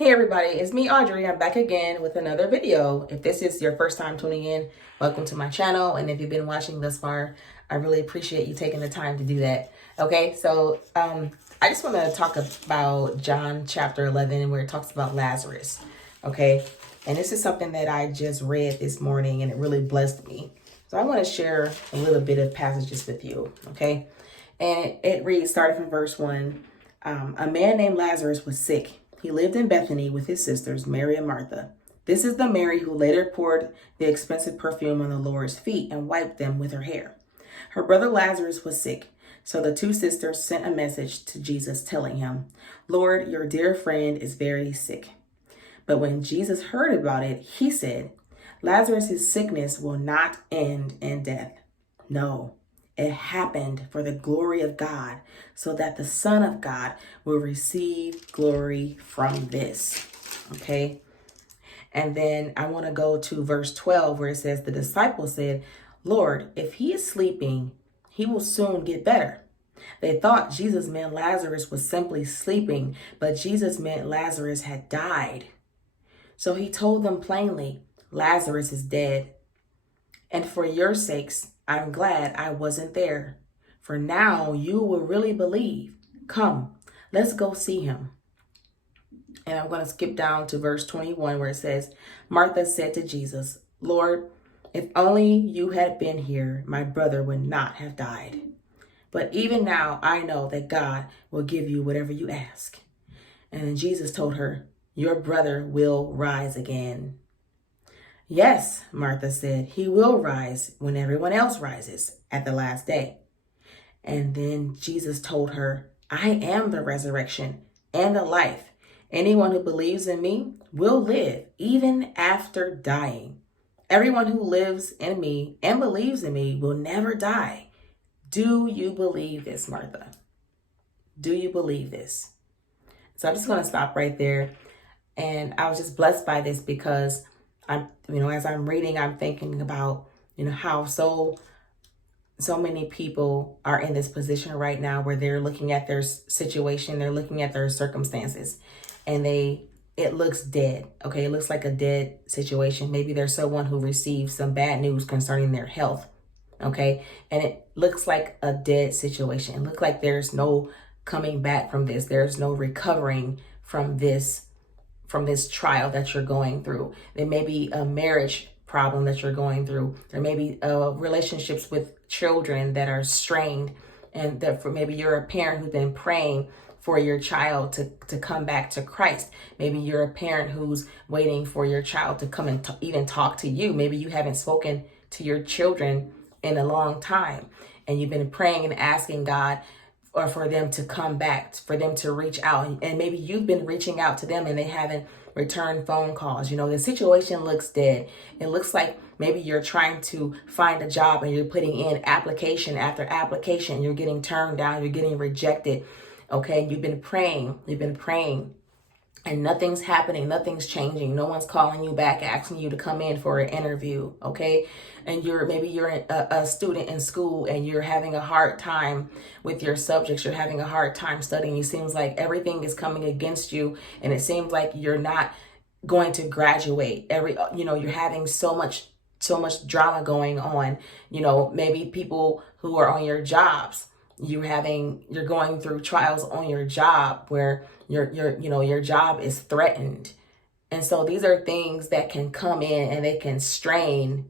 Hey everybody, it's me Audrey. I'm back again with another video. If this is your first time tuning in, welcome to my channel. And if you've been watching thus far, I really appreciate you taking the time to do that. Okay, so I just want to talk about John chapter 11 where it talks about Lazarus. Okay, and this is something that I just read this morning and it really blessed me. So I want to share a little bit of passages with you. Okay, and it reads, starting from verse 1, a man named Lazarus was sick. He lived in Bethany with his sisters, Mary and Martha. This is the Mary who later poured the expensive perfume on the Lord's feet and wiped them with her hair. Her brother Lazarus was sick, so the two sisters sent a message to Jesus telling him, "Lord, your dear friend is very sick." But when Jesus heard about it, he said, "Lazarus' sickness will not end in death. No, it happened for the glory of God, so that the Son of God will receive glory from this." Okay. And then I want to go to verse 12 where it says, the disciples said, "Lord, if he is sleeping, he will soon get better." They thought Jesus meant Lazarus was simply sleeping, but Jesus meant Lazarus had died. So he told them plainly, "Lazarus is dead. And for your sakes, I'm glad I wasn't there. For now you will really believe. Come, let's go see him." And I'm going to skip down to verse 21 where it says, Martha said to Jesus, "Lord, if only you had been here, my brother would not have died. But even now I know that God will give you whatever you ask." And then Jesus told her, "Your brother will rise again." "Yes," Martha said, "he will rise when everyone else rises at the last day." And then Jesus told her, "I am the resurrection and the life. Anyone who believes in me will live even after dying. Everyone who lives in me and believes in me will never die." Do you believe this, Martha? Do you believe this? So I'm just going to stop right there. And I was just blessed by this because as I'm reading, I'm thinking about, how so many people are in this position right now where they're looking at their situation, they're looking at their circumstances, and it looks dead. Okay, it looks like a dead situation. Maybe there's someone who received some bad news concerning their health. Okay, and it looks like a dead situation. It looks like there's no coming back from this. There's no recovering from this trial that you're going through. There may be a marriage problem that you're going through. There may be relationships with children that are strained, and that for maybe you're a parent who's been praying for your child to come back to Christ. Maybe you're a parent who's waiting for your child to come and even talk to you. Maybe you haven't spoken to your children in a long time, and you've been praying and asking God or for them to come back, for them to reach out. And maybe you've been reaching out to them and they haven't returned phone calls. The situation looks dead. It looks like maybe you're trying to find a job and you're putting in application after application. You're getting turned down. You're getting rejected. Okay. You've been praying. And nothing's happening. Nothing's changing. No one's calling you back, asking you to come in for an interview. Okay. And you're a student in school and you're having a hard time with your subjects. You're having a hard time studying. It seems like everything is coming against you. And it seems like you're not going to graduate. You're having so much drama going on. Maybe people who are on your jobs, you're going through trials on your job where your job is threatened. And so these are things that can come in and they can strain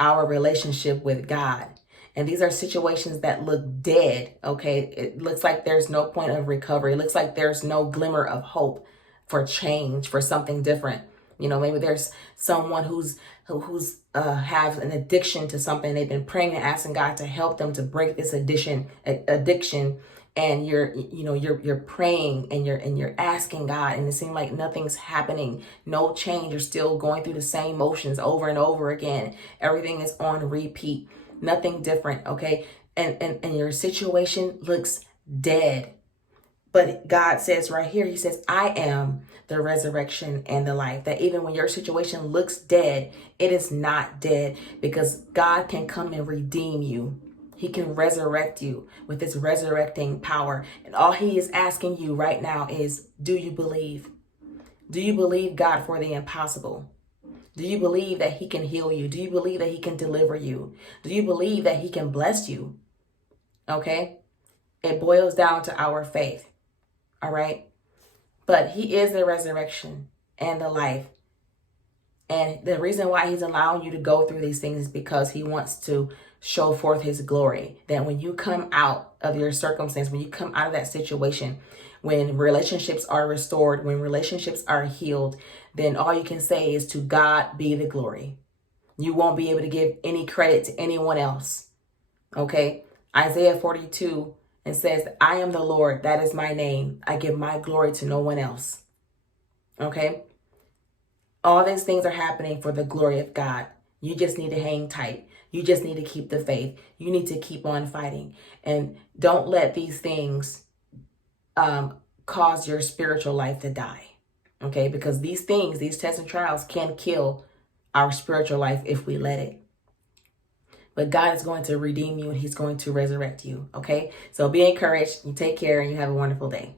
our relationship with God. And these are situations that look dead. Okay. It looks like there's no point of recovery. It looks like there's no glimmer of hope for change, for something different. Maybe there's someone who's have an addiction to something. They've been praying and asking God to help them to break this addiction. And you're praying and you're asking God, and it seems like nothing's happening, no change. You're still going through the same motions over and over again. Everything is on repeat, nothing different. Okay. And your situation looks dead. But God says right here, he says, "I am the resurrection and the life." That even when your situation looks dead, it is not dead, because God can come and redeem you. He can resurrect you with his resurrecting power. And all he is asking you right now is, do you believe? Do you believe God for the impossible? Do you believe that he can heal you? Do you believe that he can deliver you? Do you believe that he can bless you? Okay? It boils down to our faith. All right? But he is the resurrection and the life. And the reason why he's allowing you to go through these things is because he wants to show forth his glory. That when you come out of your circumstance, when you come out of that situation, when relationships are restored, when relationships are healed, then all you can say is, to God be the glory. You won't be able to give any credit to anyone else. Okay? Isaiah 42 and says, I am the Lord, that is my name. I give my glory to no one else. Okay? All these things are happening for the glory of God. You just need to hang tight. You just need to keep the faith. You need to keep on fighting. And don't let these things cause your spiritual life to die. Okay? Because these things, these tests and trials can kill our spiritual life if we let it. But God is going to redeem you and he's going to resurrect you. Okay? So be encouraged. You take care and you have a wonderful day.